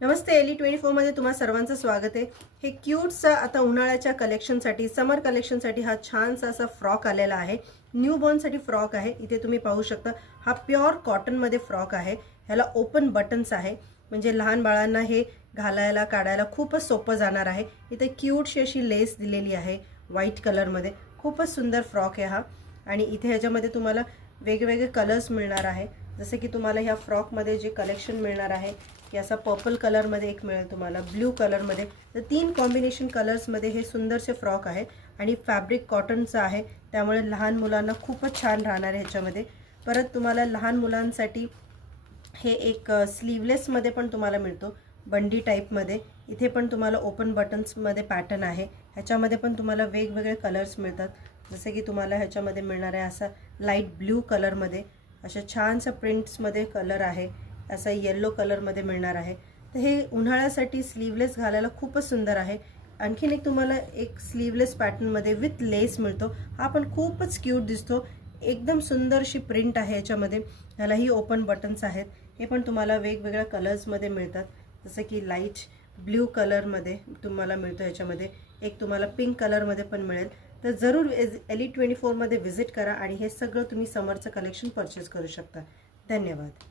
नमस्ते एली24 मध्ये तुम्हा सर्वांचं स्वागत आहे। हे क्यूटसा आता उन्हाळ्याच्या कलेक्शनसाठी समर कलेक्शनसाठी हा छानसा असा फ्रॉक आलेला आहे। न्यूबॉर्न साठी फ्रॉक आहे। इथे तुम्ही पाहू शकता हा प्युअर कॉटन मध्ये फ्रॉक आहे। ह्याला ओपन बटन्स आहे म्हणजे लहान बाळांना हे घालायला काढायला खूपच सोपं जाणार आहे। इथे क्यूटशी अशी लेस दिलेली आहे व्हाईट कलर मध्ये। खूपच सुंदर फ्रॉक आहे हा आणि इथे ह्याच्यामध्ये तुम्हाला वेगवेगळे कलर्स मिळणार आहे। जसे की तुम्हाला ह्या फ्रॉक मध्ये जे कलेक्शन मिळणार आहे की असा पर्पल कलर मध्ये एक मिळेल, तुम्हाला ब्लू कलर मध्ये, तर 3 कॉम्बिनेशन कलर्स मध्ये हे सुंदरसे फ्रॉक आहे आणि फॅब्रिक कॉटनचा आहे त्यामुळे लहान मुलांना खूपच छान राहणार आहे ह्याच्यामध्ये। परत तुम्हाला लहान मुलांसाठी हे एक स्लीवलेस मध्ये पण तुम्हाला मिळतो बंडी टाइप मध्ये। इथे पण तुम्हाला ओपन बटन्स मध्ये पॅटर्न आहे। ह्याच्यामध्ये पण तुम्हाला वेगवेगळे कलर्स मिळतात जसे की तुम्हाला ह्याच्यामध्ये मिळणार आहे असा लाईट ब्लू कलर मध्ये, अशा छानसा प्रिंट्स मध्ये कलर आहे, असा येलो कलर मध्ये मिळणार आहे। तर हे उन्हाळ्यासाठी स्लीवलेस घालायला खूपच सुंदर आहे। आणखीन एक तुम्हाला एक स्लीवलेस पॅटर्न मध्ये विथ लेस मिळतो, हा पण खूपच क्यूट दिसतो। एकदम सुंदरशी प्रिंट आहे याच्यामध्ये। ह्यालाही ओपन बटन्स आहेत। हे पण तुम्हाला वेगवेगळ्या कलर्स मध्ये मिळतात जसे की लाईट ब्लू कलर मध्ये तुम्हाला मिळतो, याच्यामध्ये एक तुम्हाला पिंक कलर मध्ये पण मिळेल। तर जरूर एली24 मध्ये व्हिजिट करा आणि हे सगळं तुम्ही समरचं कलेक्शन परचेस करू शकता। धन्यवाद।